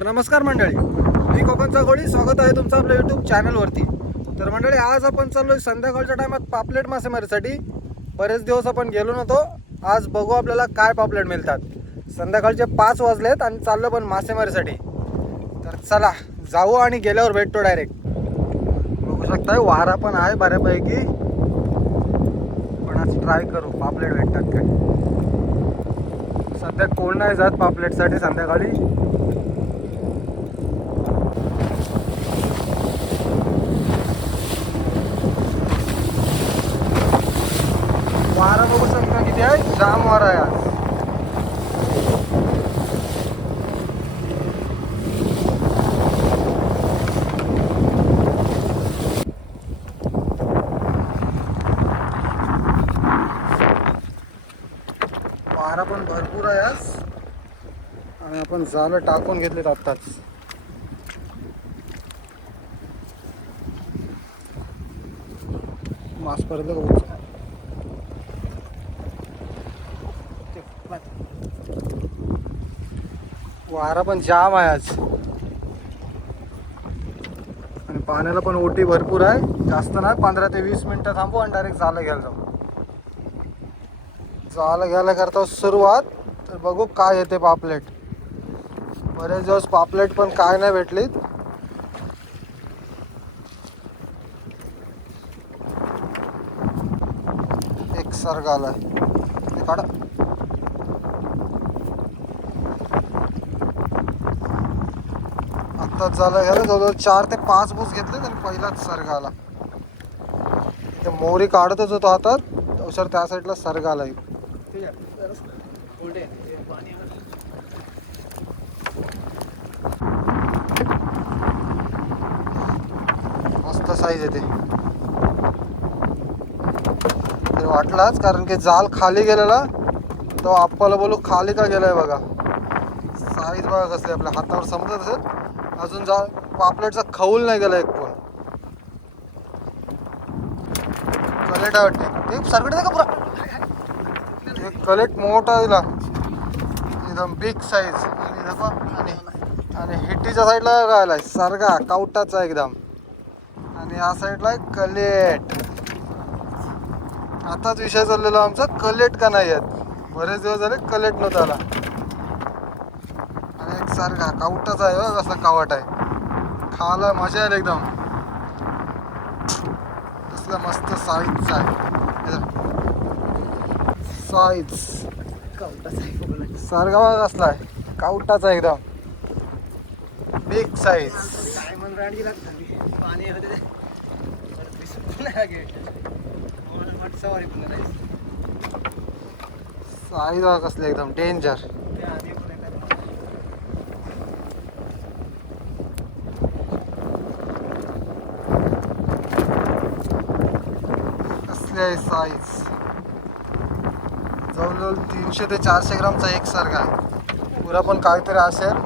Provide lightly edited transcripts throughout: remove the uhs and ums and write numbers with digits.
तर नमस्कार मंडळी, मी कोकणचा कोळी. स्वागत आहे तुमचं आपल्या यूट्यूब चॅनलवरती. तर मंडळी, आज आपण चाललोय संध्याकाळच्या टायमात पापलेट मासेमारीसाठी. बरेच दिवस आपण गेलो नव्हतो. आज बघू आपल्याला काय पापलेट मिळतात. संध्याकाळचे 5 वाजलेत आणि चाललो पण मासेमारीसाठी. तर चला जाऊ आणि गेल्यावर भेटतो डायरेक्ट. बघू शकताय वारा पण आहे बऱ्यापैकी. पण आज ट्राय करू पापलेट भेटतात काय. सध्या कोण नाही जात पापलेटसाठी संध्याकाळी. वारा बघू शकता किती आहे, जाम वारा आहे आज. वारा पण भरपूर आहे आज आणि आपण जाळं टाकून घेतलेत आत्ताच. मास परत वारा पण जाम आहे आज आणि पाण्याला पण ओटी भरपूर आहे. जास्त नाही, 15 ते 20 मिनिटं थांबू आणि डायरेक्ट जाळं घ्यायला जाऊ. जाळं घ्यायला करता सुरुवात. तर बघू काय येते पापलेट. बरेच दिवस पापलेट पण काय नाही भेटलीत. एक सर्ग आलाय, ते काढा. आत्ताच झालं घ्यायला जवळजवळ 4 ते 5 बूस घेतले आणि पहिलाच सर्ग आला. ते मोहरी काढतच होतो हातात, तर त्या साईडला सर्ग आलाय. मस्त साईज येते. ते वाटलाच, कारण की जाल खाली गेलेला. तो आप्पाला बोलू खाली का गेलाय बघा. साईज बघा कसली, आपल्या हातावर समजत असेल. अजून जाल पापलेटचा खऊल नाही गेला एक पण. कलेट आहे वाटते ते सरकडे का पुरा. एक कलेट मोठा दिला एकदम बिग साईज. आणि हिटीच्या साईडला गायला सारखा कावटाचा एकदम. आणि या साईडला कलेट. आताच विषय चाललेला आमचा, कलेट का नाही आहेत. बरेच दिवस झाले कलेट नव्हता आला. आणि एक सारखा कावटाचा आहे बघ, कसला कावट आहे. खायला मजा येईल एकदम. कसला मस्त साईजचा आहे. साईज सारखा बघा कसला आहे, कावटाचा एकदम बिग साईज. साईज बघा कसली एकदम डेंजर. कसली आहे साईज. जवळजवळ 300 ते 400 ग्रामचा एक सारखा आहे. पुरा पण काहीतरी असेल.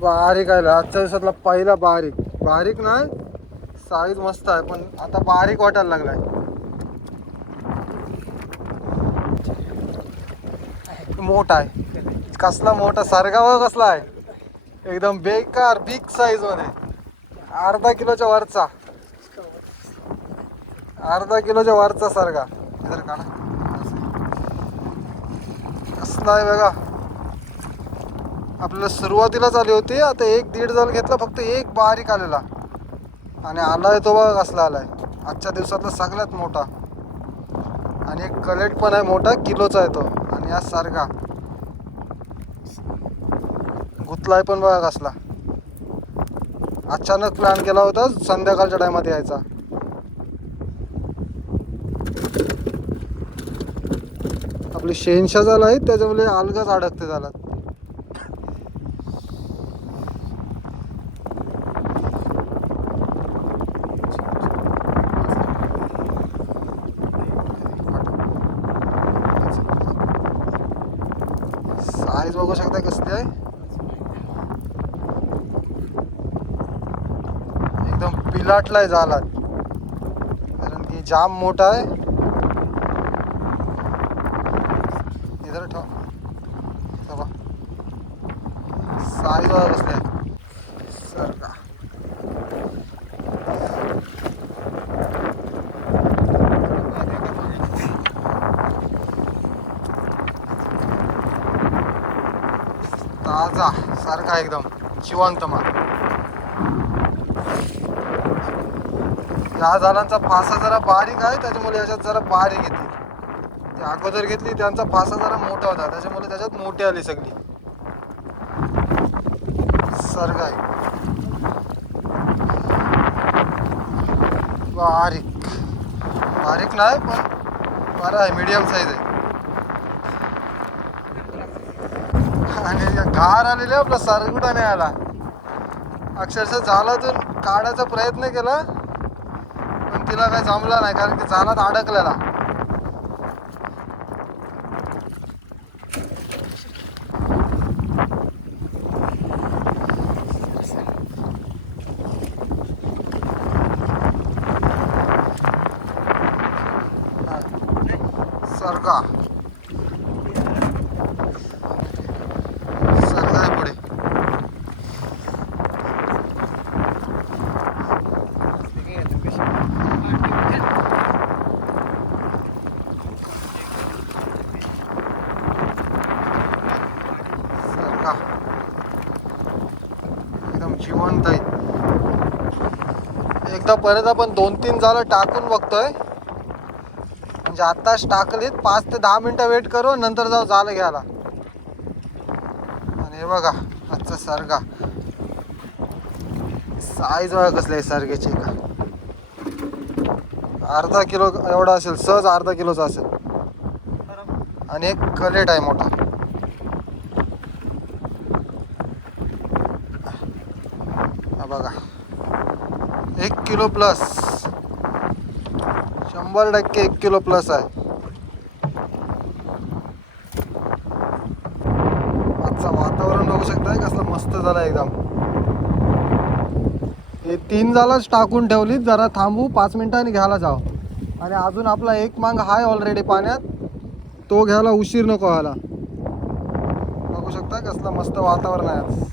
बारीक आहे आजच्या दिवसातला पहिला. बारीक बारीक नाही, साईज मस्त आहे पण आता बारीक वाटायला लागलाय. मोठा आहे, कसला मोठा सारखा कसला आहे एकदम बेकार बिग साईज मध्ये. अर्धा किलोच्या वरचा, अर्धा किलोच्या वरचा सारखा. कसला आहे बघा. आपल्याला सुरुवातीलाच आली होती. आता 1-1.5 जाल घेतला, फक्त एक बारीक आलेला. आणि आलाय तो बघा कसला आलाय, आजच्या दिवसातला सगळ्यात मोठा. आणि एक कलेट पण आहे मोठा, किलोचा आहे तो. आणि हा सारखा गुतलाय पण बघा कसला. अचानक प्लॅन केला होता संध्याकाळच्या टायमात यायचा. आपली शेनशा झाला आहे, त्याच्यामुळे अलगच अडकते झाला. साईज बघू शकता कसली आहे, एकदम पिलाटलाय जालात, कारण की जाम मोठा आहे. साईज बसले सर का. ताजा सारखा एकदम जिवंत माल. या जालांचा फासा जरा बारीक आहे त्याच्यामुळे याच्यात जरा बारीक येते. ती अगोदर घेतली त्यांचा फासा जरा मोठा होता त्याच्यामुळे त्याच्यात मोठी आली सगळी. सरग आहे बारीक बारीक नाही पण बरं आहे मीडियम साईज आहे. आणि घार आलेले आपला सरगुडा नाही आला. अक्षरशः जालातून काढायचा प्रयत्न केला पण तिला काही जमला नाही कारण की जालात अडकलेला. सरका सरका आहे पुढे. सरका एकदम जिवंत आहे. एकदा परत आपण 2-3 जाळं टाकून बघतोय. म्हणजे आत्ताच टाकलीत 5 ते 10 मिनिटं वेट करू नंतर जाऊ जालं घ्यायला. आणि हे बघा आजचा सरगा साईज बघा कसले आहे सरगेचे का. अर्धा किलो एवढा असेल सहज. अर्धा किलोचा असेल. आणि एक कलेट आहे मोठा. हा बघा 1 किलो प्लस. 100% 1 किलो प्लस आहे. आजचा वातावरण बघू शकताय कसलं मस्त झालं एकदम. हे 3 जालाच टाकून ठेवलीत. जरा थांबू 5 मिनिटांनी घ्यायला जाऊ. आणि अजून आपला एक मांग हाय ऑलरेडी पाण्यात. तो घ्यायला उशीर नको व्हायला. बघू शकता कसलं मस्त वातावरण आहे आज.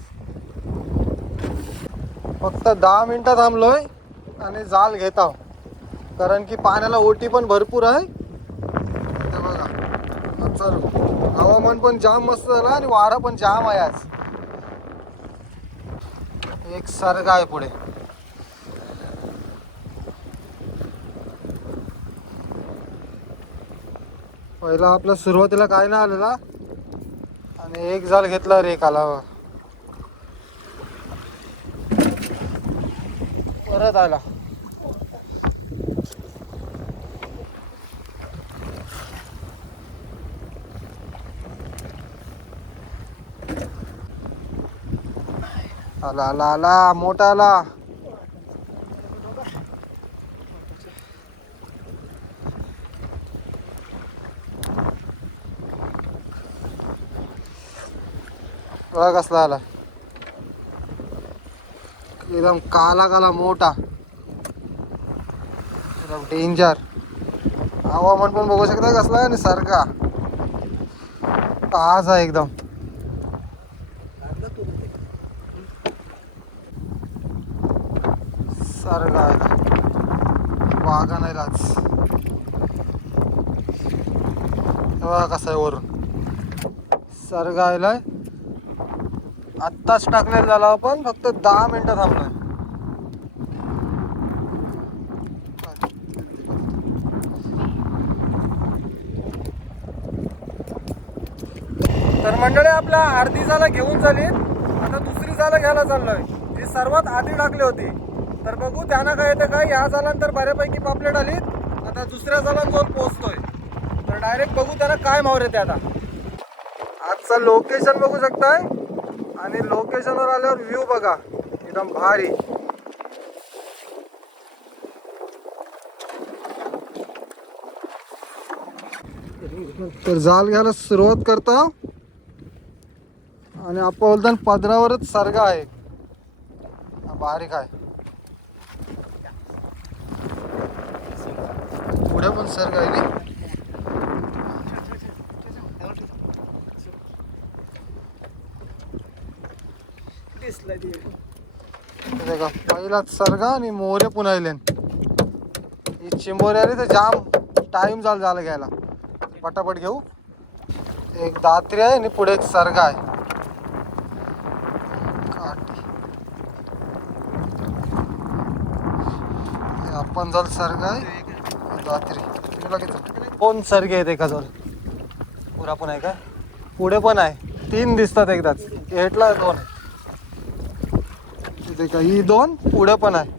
फक्त 10 मिनिटं थांबलोय आणि जाल घेत आहो कारण की पाण्याला ओटी पण भरपूर आहे. ते बघा चालू. हवामान पण जाम मस्त झालं आणि वारा पण जाम आहे आज. एक सरगा आहे पुढे. पहिला आपला सुरुवातीला काय नाही आलेला आणि एक जाल घेतला रे आला. परत आला. आला आला आला मोठा आला. बघा कसला आला. एकदम काला काला मोठा एकदम डेंजर. हवामान पण बघू शकता कसला आहे आणि सरका ताजा एकदम. सरगा वाघा नाही राज. बघा कसा आहे वरून सरगा आलाय. आत्ताच टाकलेला झाला आपण. फक्त 10 मिनिटं थांबलोय. तर मंडळी आपल्या अर्धी जाळं घेऊन झालीत. आता दुसरी जाळं घ्यायला चाललोय जी सर्वात आधी टाकली होती. तर बघू त्यांना काय येतं काय. या जाळ्यानंतर बऱ्यापैकी पापलेट आलीत. आता दुसऱ्या जाळ्यात जाऊन पोहोचतोय. तर डायरेक्ट बघू त्यांना काय मावर येते. आता आजचं लोकेशन बघू शकताय आणि लोकेशनवर आल्यावर व्ह्यू बघा एकदम भारी. तर जाल घ्यायला सुरुवात करता आणि आपण बोलताना पदरावरच सरगा आहे. बारीक आहे. पुढे पण सरगा आहे. हिला सरगा आणि मोरे पुन्हा येलेन. ही चिंबोरी आली तर जाम टाइम झाला घ्यायला. पटापट घेऊ. एक दात्री आहे आणि पुढे एक सरगा आहे. आपण जल सरगा आहे दात्री. दोन सरगे आहेत एका जवळ. पुरा पण आहे का? पुढे पण आहे. 3 दिसतात एकदाच. हेटला 2 तिथे का? ही 2 पुढे पण आहे.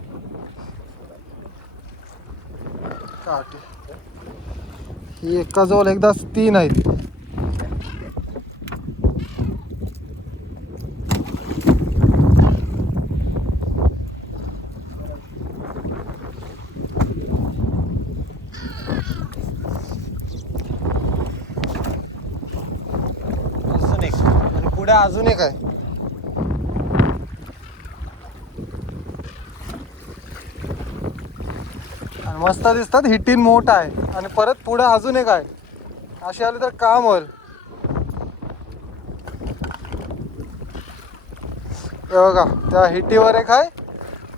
काठी ही एका जवळ एकदाच 3 आहेत. अजून एक आणि पुढे अजून एक आहे. आणि मस्त दिसतात. ही 3 मोठा आहे आणि परत पुढे अजून एक आहे. अशी आली तर काम होईल. हे बघा त्या हिटीवर एक आहे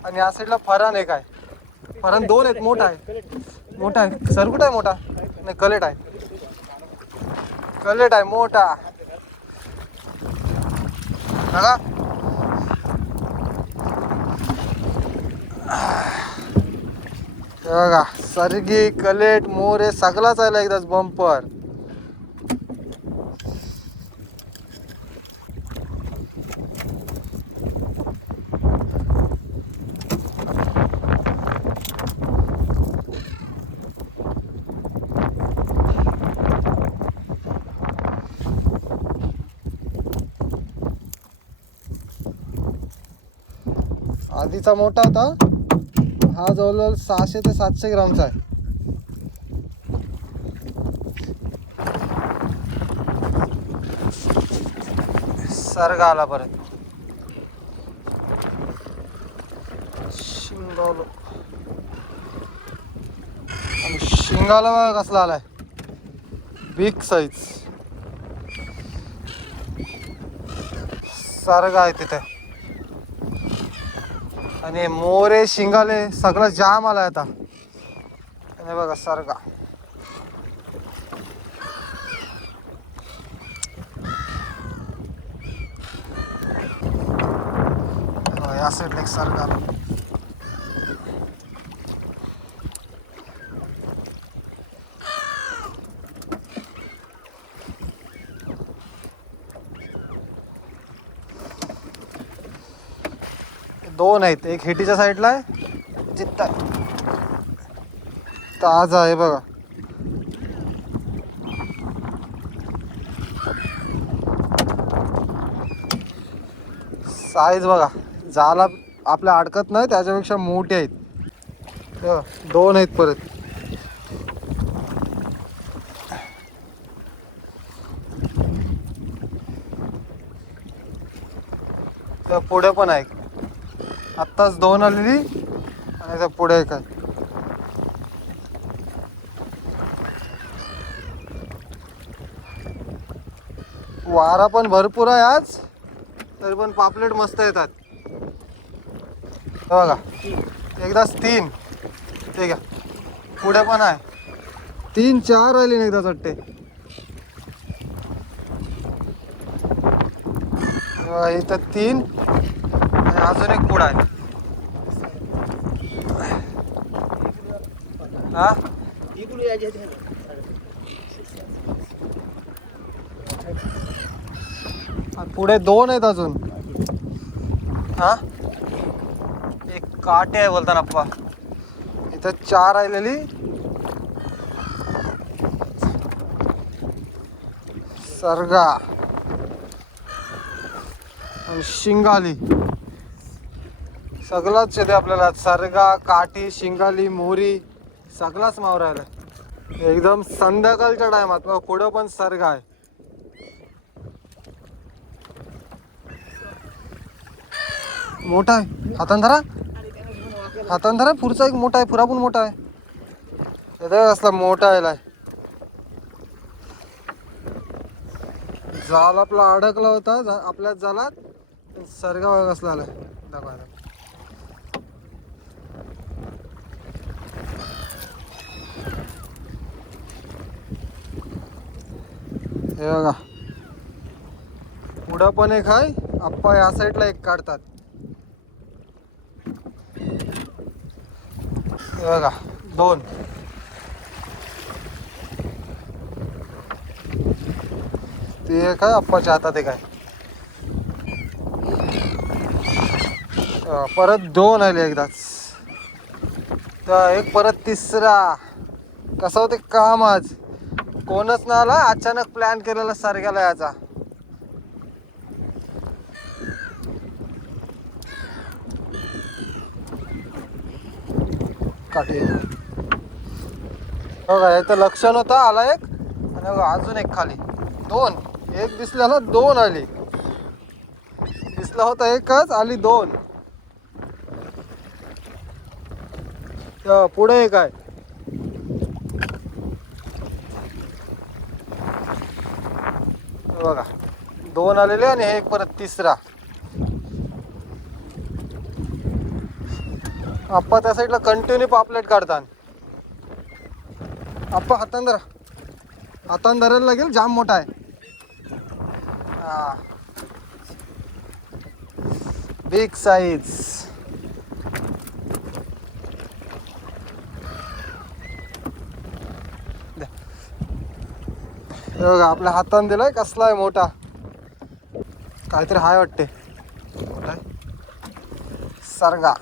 आणि या साईडला फरान एक आहे. फरान 2 आहेत. मोठा आहे. मोठा आहे. सरकुट आहे मोठा. नाही कलेट आहे. कलेट आहे मोठा. बघा बघा सरगी कलेट मोरे सगळाच आला एकदाच बंपर. आधीचा मोठा होता. हा जवळजवळ 600 ते 700 ग्रामचा आहे. सरगा आला परत. शिंगालो आणि शिंगाला बघा कसला आलाय. बिग साईज सरगा आहे तिथे. आणि मोरे शिंगाले सगळं जाम आलाय आता. आणि बघा सरगा. या साईडला एक सरगा. दोन आहेत. एक हिटीच्या साईडला आहे. जित्ता ताजा आहे बघा. साईज बघा. जाला आपल्या अडकत नाही त्याच्यापेक्षा मोठे आहेत. 2 आहेत परत. त्या पुढे पण आहे. आत्ताच 2 आलेली आणि त्या पुढे एक आहे. वारा पण भरपूर आहे आज. तरी पण पापलेट मस्त येतात. बघा एकदाच 3. ठीक आहे. पुढे पण आहे. 3-4 राहिली एकदा चट्टे. इथं 3 आणि अजून एक पुढं आहे. हा पुढे 2 आहेत अजून. हा एक काटे आहे बोलताना अप्पा. इथं 4 राहिलेली. सरगा आणि शिंगाली सगळंच येते आपल्याला. सरगा काठी शिंगाली मोरी सगळाच मावरायला. एकदम संध्याकाळच्या टायमात पुढं पण सरगा आहे. मोठा आहे. हातान धरा पुढचा एक मोठा आहे. पुरा पण मोठा आहे. असला मोठा आहे. जाल आपला अडकला होता आपल्याच जालात. सरगा कसला आलाय दाखवायला. हे बघा पुढं पण एक आहे, आप्पा या साईडला एक काढतात. हे बघा 2. ते एक आहे आप्पाच्या हातात एक आहे. परत 2 आले एकदाच. तर एक परत तिसरा. कसं होते काम आज, कोणच ना आला, अचानक प्लॅन केलेला सारख्याला याचा. काठी बघा याचं लक्ष नव्हतं, आला एक. आणि बघा अजून एक खाली 2. एक दिसल्याला 2 आली. दिसला होता एकच, आली 2. पुढे एक आहे. बघा 2 आलेले आणि हे एक परत तिसरा. आप्पा त्या साईडला कंटिन्यू पापलेट काढतात. आप्पा हातान धरा, हातान धरायला लागेल, जाम मोठा आहे. हा बिग साईज. बघा आपल्या हातान दिलाय, कसला आहे मोठा, काहीतरी हाय वाटते. सरगा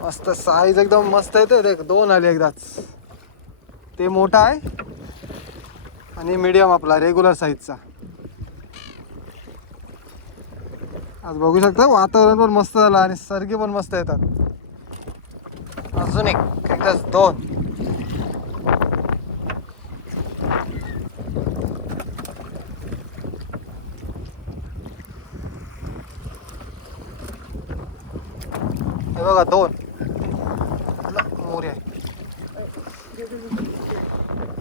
मस्त साईज एकदम मस्त येते. देख 2 आले एकदाच. ते मोठा आहे आणि मीडियम आपला रेग्युलर साईजचा. आज बघू शकता वातावरण पण मस्त झालं आणि सरगी पण मस्त येतात. अजून एकदाच 2. हे बघा 2 मोरी आहे.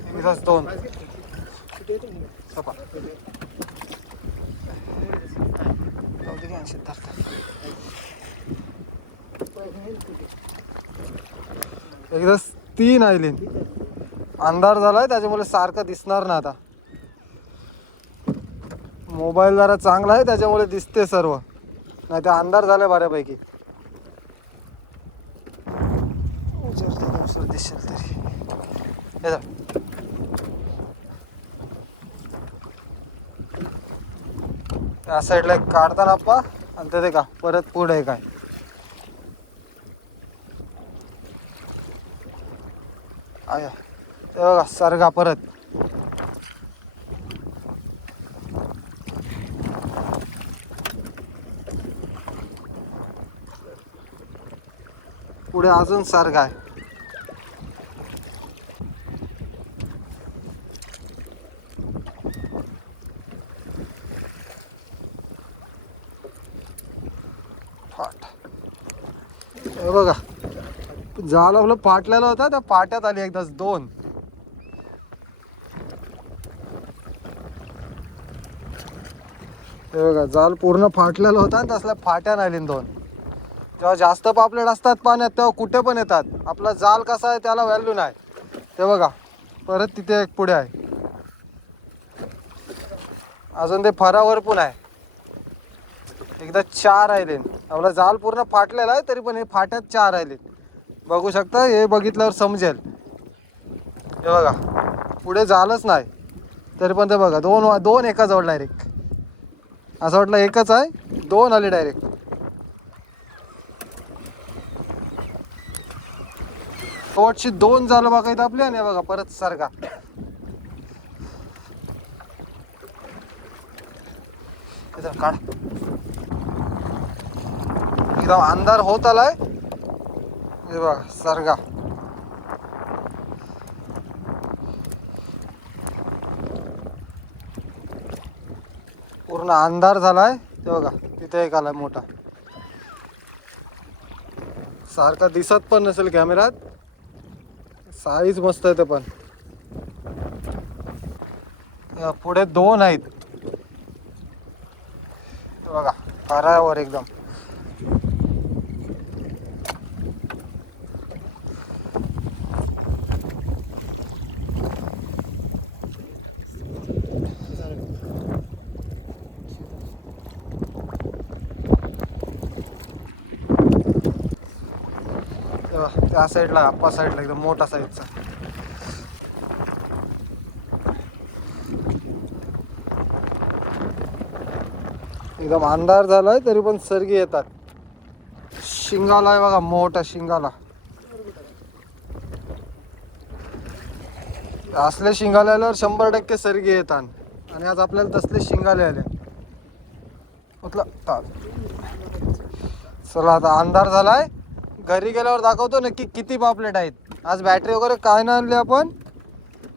एकदाच 2. एकदाच 3 आले. अंधार झालाय त्याच्यामुळे सारखं दिसणार ना. आता मोबाईल जरा चांगला आहे त्याच्यामुळे दिसते सर्व, नाही तर अंधार झालाय बऱ्यापैकी. दिसेल तरी त्या साईडला एक काढताना आप्पा आणि ते का परत पुढे काय आहे. ते बघा सरगा परत. पुढे अजून सरगा आहे. फाट हे बघा जाल आपलं फाटलेला होता, त्या फाट्यात आली एकदाच 2. हे बघा जाल पूर्ण फाटलेला होता आणि तसल्या फाट्यान आली 2. जेव्हा जास्त पापलेट असतात पाण्यात तेव्हा कुठे पण येतात. आपला जाल कसा आहे त्याला व्हॅल्यू नाही. ते बघा परत तिथे एक पुढे आहे. अजून ते फरावर पण आहे. एकदा 4 राहिले. आपला जाल पूर्ण फाटलेला आहे तरी पण हे फाट्यात 4 राहिले. बघू शकता, हे बघितल्यावर समजेल. हे बघा पुढे जालच नाही तरी पण ते बघा 2 एका जवळ डायरेक्ट. असं वाटलं एकच आहे, 2 आले डायरेक्ट. शेवटची 2 झालं बघायत आपले. आणि बघा परत सारखा काढ. एकदम अंधार होत आलाय. हे बघा सरगा. पूर्ण अंधार झालाय. ते बघा तिथे एक आलाय मोठा. सारखा दिसत पण नसेल कॅमेरात, साईज मस्त आहे. ते पण पुढे 2 आहेत. बघा फरावर एकदम. त्या साईडला आप्पा साईडला एकदम मोठा साईजचा. एकदम अंधार झालाय तरी पण सरगी येतात. शिंगाला आहे बघा, मोठा शिंगाला. असले शिंगाले आल्यावर 100% सरगी येतात. आणि आज आपल्याला तसले शिंगाले आले म्हटलं. चला आता अंधार झालाय, घरी गेल्यावर दाखवतो नक्की किती पापलेट आहेत. आज बॅटरी वगैरे काय नाही आणली आपण,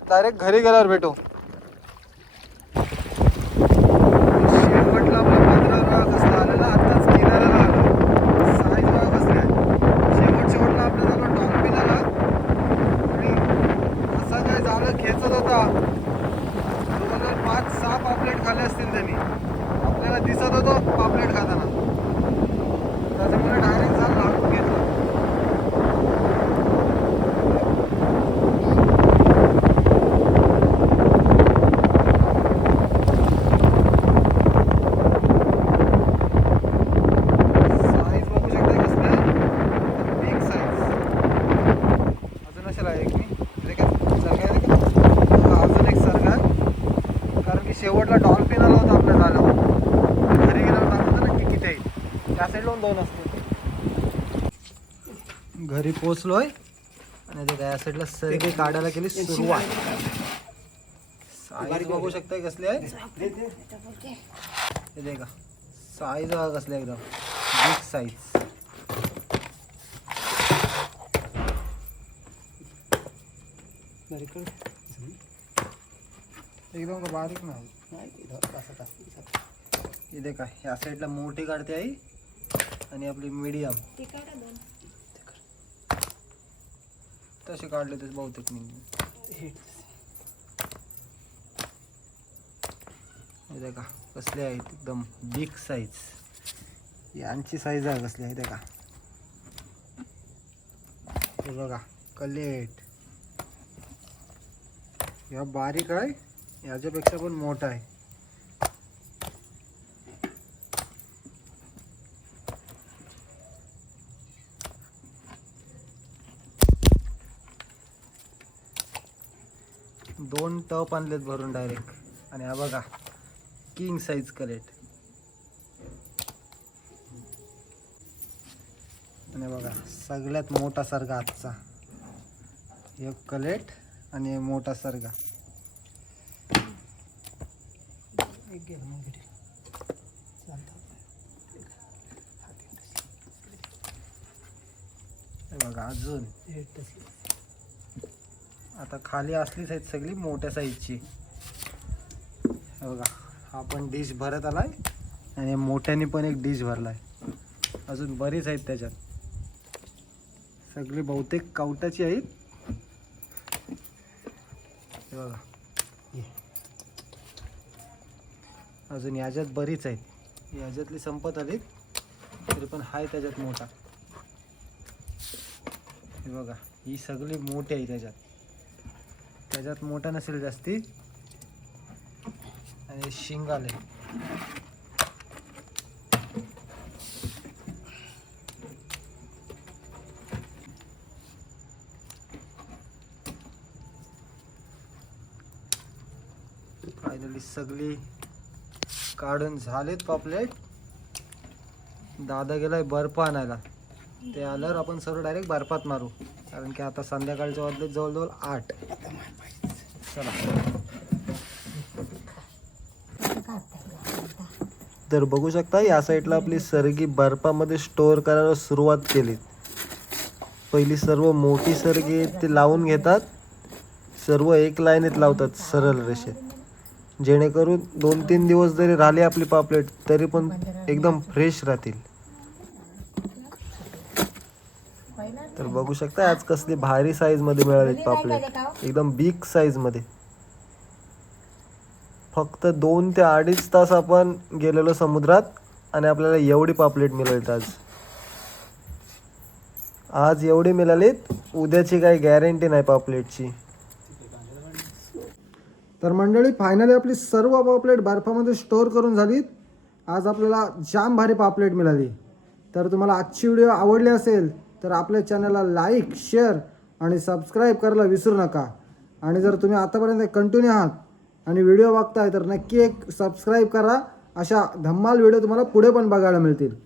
डायरेक्ट घरी गेल्यावर भेटू. शेवटला आपला 15 कसला आलेला, आत्ताच किनाऱ्याला आलो. साईज बघा कसली आहे. शेवटला आपलं झालं डॉल्फिन आला आणि असं काय झालं, खेचत होता. 5-6 पापलेट खाल्ले असतील त्यांनी, आपल्याला दिसत होतं पापलेट खाताना. त्याच्यामुळे डायरेक्ट झालं लागून घेतलं. साईज बघू शकता कसलं आहे, बिग साईज. अजून असेल एक मी सरगा अजून एक सरगा, कारण की शेवटला डॉल्फिन आला होता आपल्या झालं. घरी गेल्यावर दाखवतो नक्की किती आहे. त्या साईडला 2 असते. घरी पोचलोय आणि ते त्या साईडला सरगे काढायला केली सुरुवात. साईज बघू शकताय कसली आहे, हे का साईज बघा कसली एकदम बिग साईज. एकदम का बारीक नाही. इथे काय ह्या साईडला मोठी काढते आई आणि आपली मीडियम तसे काढले तर बहुतेक नाही. इथे का कसले आहेत एकदम बिग साईज. यांची साईज आहे कसली आहे ते का, हे बघा कलेट. या बारीक आहे, याच्यापेक्षा पण मोठा आहे. दोन टप आणलेत भरून डायरेक्ट. आणि हा बघा किंग साईज कलेट. आणि बघा सगळ्यात मोठा सरगा आजचा, एक कलेट आणि मोठा सरगा. बघा अजून आता खाली असलीच आहेत सगळी मोठ्या साईजची. बघा हा पण डिश भरत आलाय आणि मोठ्याने पण एक डिश भरलाय. अजून बरीच आहेत त्याच्यात, सगळी बहुतेक कवटाची आहेत. हे बघा अजून याच्यात बरीच आहेत, याच्यातली संपत आलीत तरी पण हाय त्याच्यात मोठा. हे बघा ही सगळी मोठी आहे त्याच्यात मोठा नसेल जास्ती. आणि शिंग आले. फायनली सगळी काढून झालेत पापलेट. दादा गेलाय बर्फ आणायला, ते आल्यावर आपण सर्व डायरेक्ट बर्फात मारू, कारण की आता संध्याकाळच्या वाजले जवळजवळ 8. चला तर बघू शकता या साईडला आपली सरगी बर्फामध्ये स्टोअर करायला सुरुवात केली. पहिली सर्व मोठी सरगी ते लावून घेतात, सर्व एक लाईनीत लावतात सरळ रेषेत, जेणेकरून 2-3 दिवस जरी राहिले आपली पापलेट तरी पण एकदम फ्रेश राहतील. तर बघू शकता आज कसली भारी साईज मध्ये मिळाली पापलेट, एकदम बिग साईज मध्ये. फक्त 2 ते 2.5 तास आपण गेलेलो समुद्रात आणि आपल्याला एवढी पापलेट मिळाली. आज एवढी मिळालीत, उद्याची काही गॅरंटी नाही पापलेटची. तर मंडळी फायनली आपली सर्व पापलेट बर्फामध्ये स्टोअर करून झालीत. आज आपल्याला जाम भारी पापलेट मिळाली. तर तुम्हाला आजची व्हिडिओ आवडली असेल तर आपल्या चॅनलला लाईक, शेअर आणि सबस्क्राईब करायला विसरू नका. आणि जर तुम्ही आतापर्यंत कंटिन्यू आहात आणि व्हिडिओ बघताय तर नक्की एक सबस्क्राईब करा. अशा धम्माल व्हिडिओ तुम्हाला पुढे पण बघायला मिळतील.